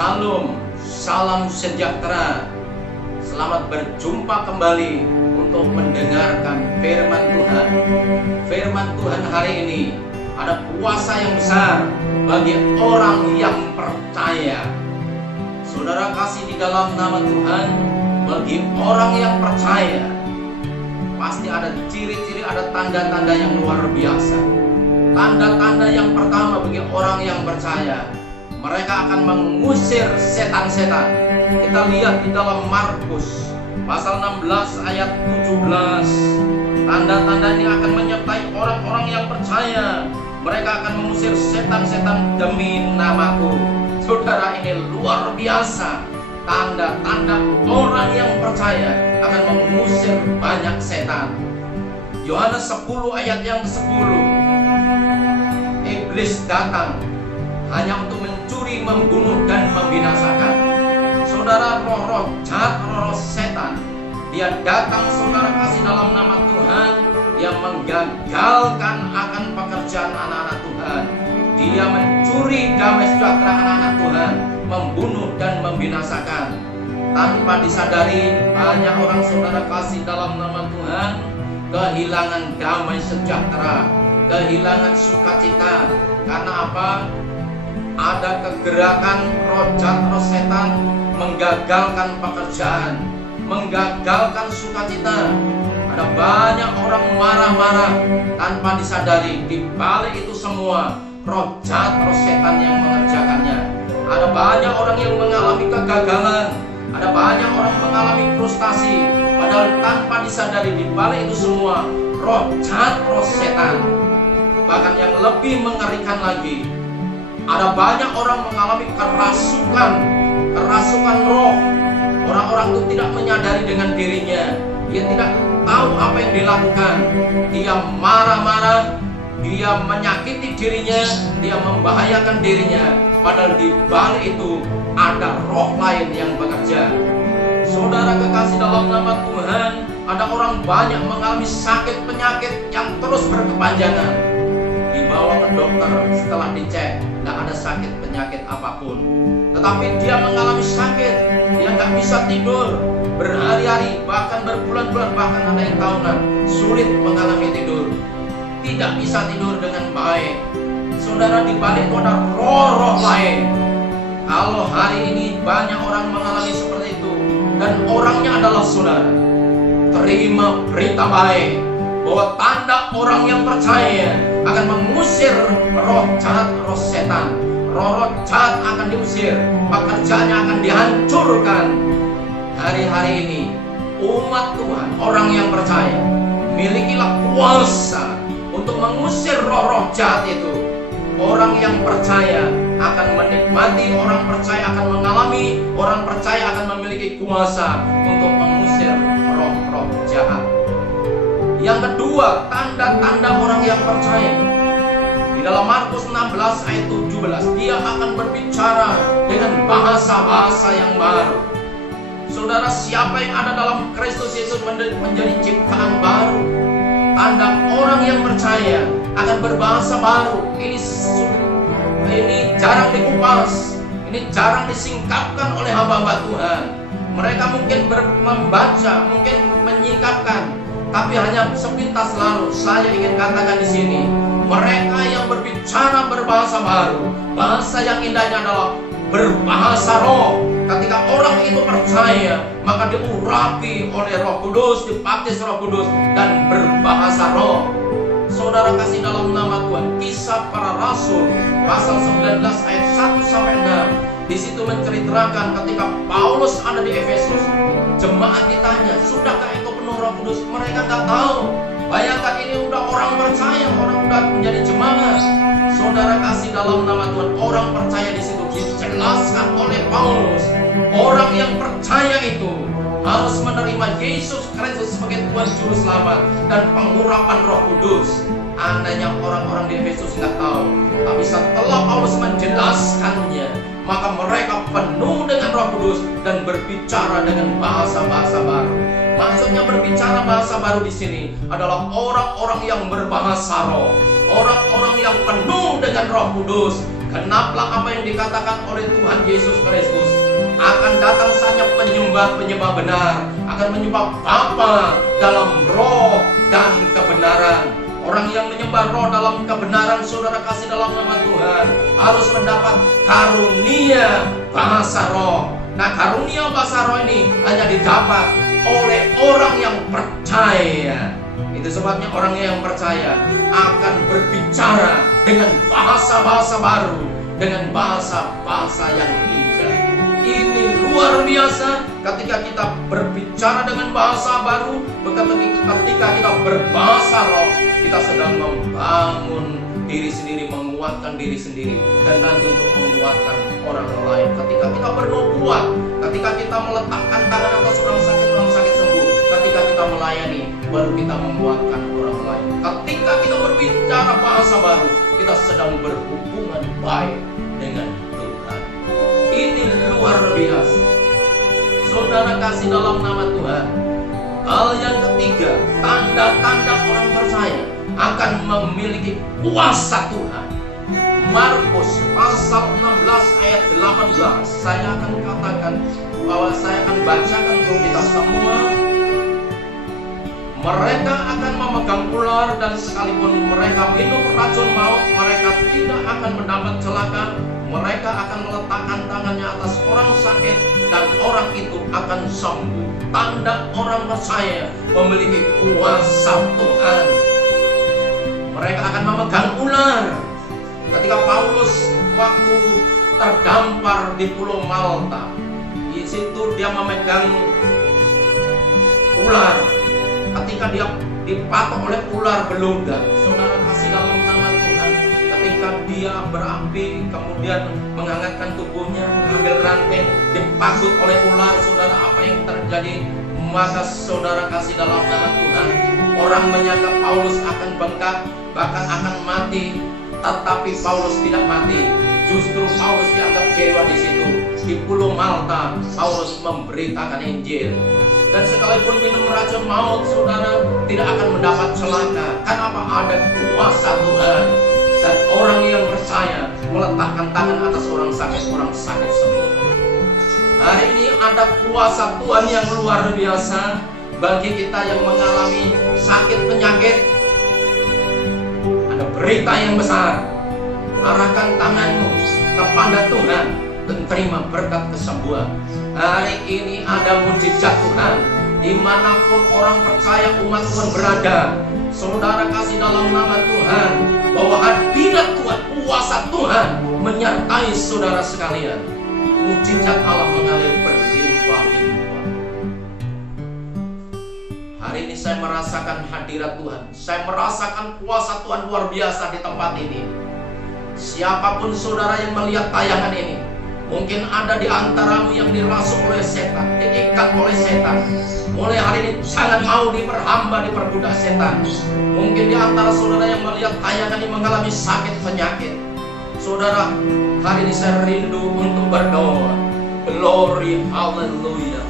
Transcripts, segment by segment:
Shalom, salam sejahtera. Selamat berjumpa kembali untuk mendengarkan firman Tuhan. Firman Tuhan hari ini ada kuasa yang besar bagi orang yang percaya. Saudara kasih di dalam nama Tuhan, bagi orang yang percaya pasti ada ciri-ciri, ada tanda-tanda yang luar biasa. Tanda-tanda yang pertama bagi orang yang percaya, mereka akan mengusir setan-setan. Kita lihat di dalam Markus pasal 16 ayat 17. Tanda-tanda ini akan menyertai orang-orang yang percaya. Mereka akan mengusir setan-setan demi namaku. Saudara, ini luar biasa. Tanda-tanda orang yang percaya akan mengusir banyak setan. Yohanes 10 ayat yang ke-10. Iblis datang hanya untuk mencuri, membunuh, dan membinasakan. Saudara, roh-roh jahat, roh-roh setan, dia datang, saudara kasih, dalam nama Tuhan. Dia menggagalkan akan pekerjaan anak-anak Tuhan. Dia mencuri damai sejahtera anak-anak Tuhan, membunuh dan membinasakan. Tanpa disadari, banyak orang, saudara kasih, dalam nama Tuhan kehilangan damai sejahtera, kehilangan sukacita. Karena apa? Ada kegerakan roh jahat, roh setan menggagalkan pekerjaan, menggagalkan sukacita. Ada banyak orang marah-marah tanpa disadari. Di balik itu semua roh jahat, roh setan yang mengerjakannya. Ada banyak orang yang mengalami kegagalan, ada banyak orang mengalami frustasi, padahal tanpa disadari di balik itu semua roh jahat, roh setan. Bahkan yang lebih mengerikan lagi, ada banyak orang mengalami kerasukan roh. Orang-orang itu tidak menyadari dengan dirinya. Dia tidak tahu apa yang dilakukan. Dia marah-marah, dia menyakiti dirinya, dia membahayakan dirinya. Padahal di balik itu ada roh lain yang bekerja. Saudara kekasih dalam nama Tuhan, ada orang banyak mengalami sakit penyakit yang terus berkepanjangan. Dibawa ke dokter, setelah dicek tidak ada sakit penyakit apapun, tetapi dia mengalami sakit. Dia nggak bisa tidur berhari-hari, bahkan berbulan-bulan, bahkan ada yang tahunan, sulit mengalami tidur, tidak bisa tidur dengan baik. Saudara, di balik itu ada roh-roh lain. Kalau hari ini banyak orang mengalami seperti itu, dan orangnya adalah saudara, terima berita baik bahwa tanda orang yang percaya akan mengusir roh jahat, roh setan. Roh jahat akan diusir, pekerjaannya akan dihancurkan. Hari-hari ini umat Tuhan, orang yang percaya, milikilah kuasa untuk mengusir roh-roh jahat itu. Orang yang percaya akan menikmati, orang percaya akan mengalami, orang percaya akan memiliki kuasa untuk mengusir roh-roh jahat. Yang kedua, tanda-tanda orang yang percaya. Di dalam Markus 16 ayat 17, dia akan berbicara dengan bahasa-bahasa yang baru. Saudara, siapa yang ada dalam Kristus Yesus menjadi ciptaan baru. Tanda orang yang percaya akan berbahasa baru. Ini jarang dikupas, ini jarang disingkapkan oleh hamba-hamba Tuhan. Mereka mungkin membaca, mungkin menyingkapkan, tapi hanya sepintas lalu. Saya ingin katakan di sini, mereka yang berbicara berbahasa baru, bahasa yang indahnya adalah berbahasa roh. Ketika orang itu percaya, maka diurapi oleh Roh Kudus, dibaptis Roh Kudus, dan berbahasa roh. Saudara kasih dalam nama Tuhan, Kisah Para Rasul pasal 19 ayat 1 sampai 6. Di situ menceritakan ketika Paulus ada di Efesus, jemaat ditanya, "Sudahkah engkau penuh Roh Kudus?" Mereka nggak tahu. Bayangkan, ini udah orang percaya, orang udah menjadi jemaat. Saudara kasih dalam nama Tuhan, orang percaya di situ dijelaskan oleh Paulus. Orang yang percaya itu harus menerima Yesus Kristus sebagai Tuhan Juru Selamat dan pengurapan Roh Kudus. Andainya orang-orang di Efesus nggak tahu, tapi setelah Paulus menjelaskannya, maka mereka penuh dengan Roh Kudus dan berbicara dengan bahasa-bahasa baru. Maksudnya berbicara bahasa baru di sini adalah orang-orang yang berbahasa roh, orang-orang yang penuh dengan Roh Kudus. Kenapa apa yang dikatakan oleh Tuhan Tuhan Yesus Kristus. Akan datang saja penyembah-penyembah benar, akan menyembah Bapa dalam roh dan kebenaran. Orang yang menyembah roh dalam kebenaran, saudara kasih dalam nama Tuhan, harus mendapat karunia bahasa roh. Nah, karunia bahasa roh ini hanya didapat oleh orang yang percaya. Itu sebabnya orang yang percaya akan berbicara dengan bahasa-bahasa baru, dengan bahasa-bahasa yang indah. Ini luar biasa ketika kita berbicara dengan bahasa baru, ketika kita berbahasa roh, kita sedang membangun diri sendiri, menguatkan diri sendiri, dan nanti untuk menguatkan orang lain. Ketika kita bernubuat, ketika kita meletakkan tangan atas orang sakit sembuh, ketika kita melayani, baru kita menguatkan orang lain. Ketika kita berbicara bahasa baru, kita sedang berhubungan baik dengan Tuhan. Ini luar biasa. Saudara kasih dalam nama Tuhan. Hal yang ketiga, tanda-tanda orang percaya akan memiliki kuasa Tuhan. Markus pasal 16 ayat 18. Saya akan katakan bahwa saya akan bacakan untuk kita semua. Mereka akan memegang ular, dan sekalipun mereka minum racun maut, mereka tidak akan mendapat celaka. Mereka akan meletakkan tangannya atas orang sakit, dan orang itu akan sembuh. Tanda orang percaya memiliki kuasa Tuhan. Mereka akan memegang ular. Ketika Paulus waktu terdampar di Pulau Malta, di situ dia memegang ular. Ketika dia dipatok oleh ular beludak, saudara kasih dalam nama Tuhan, ketika dia berapi, kemudian menghangatkan tubuhnya, mengambil ranting, dipakut oleh ular, saudara, apa yang terjadi? Maka saudara kasih dalam nama Tuhan, orang menyangka Paulus akan bengkak, bahkan akan mati, tetapi Paulus tidak mati. Justru Paulus dianggap dewa di situ. Di Pulau Malta, Paulus memberitakan Injil. Dan sekalipun minum racun maut, saudara, tidak akan mendapat celaka. Kenapa? Ada kuasa Tuhan. Dan orang yang percaya meletakkan tangan atas orang sakit sembuh. Hari ini ada kuasa Tuhan yang luar biasa bagi kita yang mengalami sakit penyakit. Ada berita yang besar. Arahkan tanganmu kepada Tuhan dan terima berkat kesembuhan. Hari ini ada mujizat Tuhan. Dimanapun orang percaya umat Tuhan berada, saudara kasih dalam nama Tuhan bahwa hadirat Tuhan, kuasa Tuhan menyertai saudara sekalian. Mujizat Allah mengalir berlimpah-limpah. Hari ini saya merasakan hadirat Tuhan. Saya merasakan kuasa Tuhan luar biasa di tempat ini. Siapapun saudara yang melihat tayangan ini, mungkin ada di antaramu yang dirasuk oleh setan, diikat oleh setan. Mulai hari ini jangan mau diperhamba, diperbudak setan. Mungkin di antara saudara yang melihat tayangan ini mengalami sakit penyakit. Saudara, hari ini saya rindu untuk berdoa. Glory, haleluya.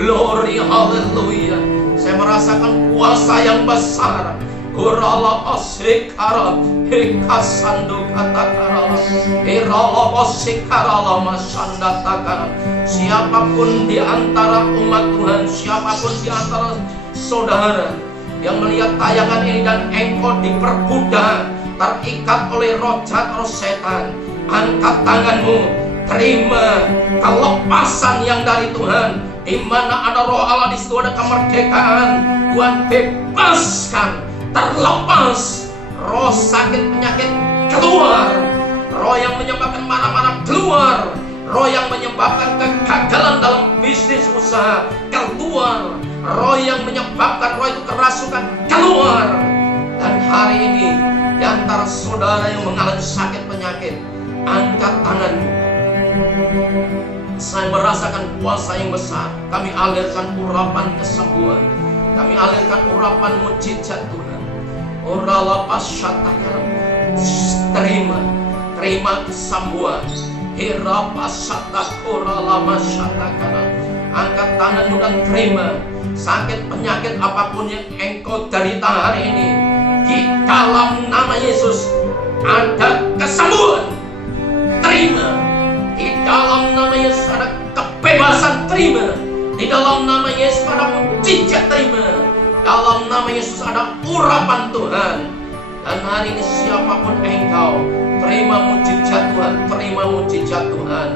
Glory, haleluya. Saya merasakan kuasa yang besar. Urala asikara, hekasandu katakara, irala asikara masanda takara. Siapapun di antara umat Tuhan, siapapun di antara saudara yang melihat tayangan ini dan engkau diperbudak, terikat oleh roh jahat, roh setan, angkat tanganmu, terima kelepasan yang dari Tuhan. Di mana ada roh Allah, di situ ada kemerdekaan. Tuhan bebaskan, terlepas roh sakit penyakit keluar, roh yang menyebabkan marah-marah keluar, roh yang menyebabkan kegagalan dalam bisnis usaha keluar, roh yang menyebabkan roh itu kerasukan keluar. Dan hari ini di antara saudara yang mengalami sakit penyakit, angkat tanganmu. Saya merasakan kuasa yang besar. Kami alirkan urapan kesembuhan, kami alirkan urapan mujizat Tuhan. Orala pasyatakalam, terima kesembuhan. Hira pasyatakora masyatakalam. Angkat tanganmu dan terima sakit penyakit apapun yang engkau derita hari ini. Di dalam nama Yesus ada kesembuhan. Terima di dalam nama Yesus ada kebebasan, terima. Di dalam nama Yesus ada mujizat, terima. Dalam nama Yesus ada urapan Tuhan. Dan hari ini siapapun engkau, terima mujizat Tuhan, terima mujizat Tuhan.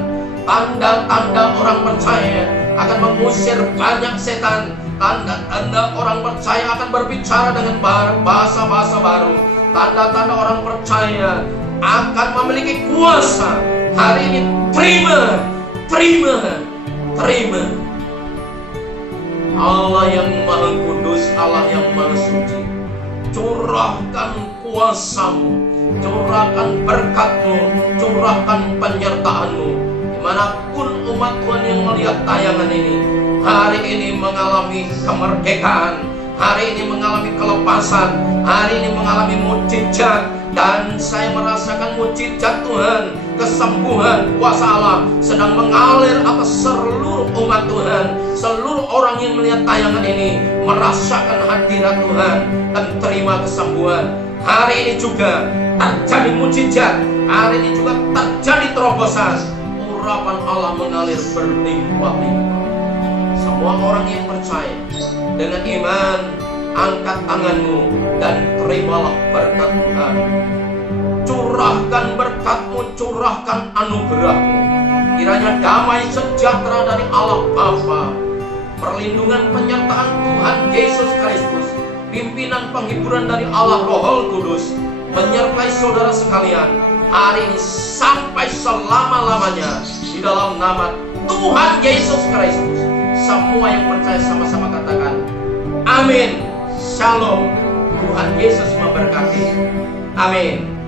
Tanda-tanda orang percaya akan mengusir banyak setan. Tanda-tanda orang percaya akan berbicara dengan bahasa-bahasa baru. Tanda-tanda orang percaya akan memiliki kuasa. Hari ini terima, terima, terima. Allah yang maha kudus, Allah yang maha suci, curahkan kuasamu, curahkan berkatmu, curahkan penyertaanmu. Dimanapun umat Tuhan yang melihat tayangan ini, hari ini mengalami kemerdekaan, hari ini mengalami kelepasan, hari ini mengalami mujizat. Dan saya merasakan mujizat Tuhan, kesembuhan, kuasa Allah sedang mengalir atas seluruh umat Tuhan. Seluruh orang yang melihat tayangan ini merasakan hadirat Tuhan dan terima kesembuhan. Hari ini juga terjadi mujizat, hari ini juga terjadi terobosan. Urapan Allah mengalir berlimpah-limpah. Semua orang yang percaya dengan iman, angkat tanganmu dan terimalah berkat Tuhan. Curahkan berkat-Mu, curahkan anugerah-Mu. Kiranya damai sejahtera dari Allah Bapa, perlindungan penyertaan Tuhan Yesus Kristus, pimpinan penghiburan dari Allah Roh Kudus menyertai saudara sekalian hari ini sampai selama-lamanya di dalam nama Tuhan Yesus Kristus. Semua yang percaya sama-sama katakan amin. Shalom. Tuhan Yesus memberkati. Amin.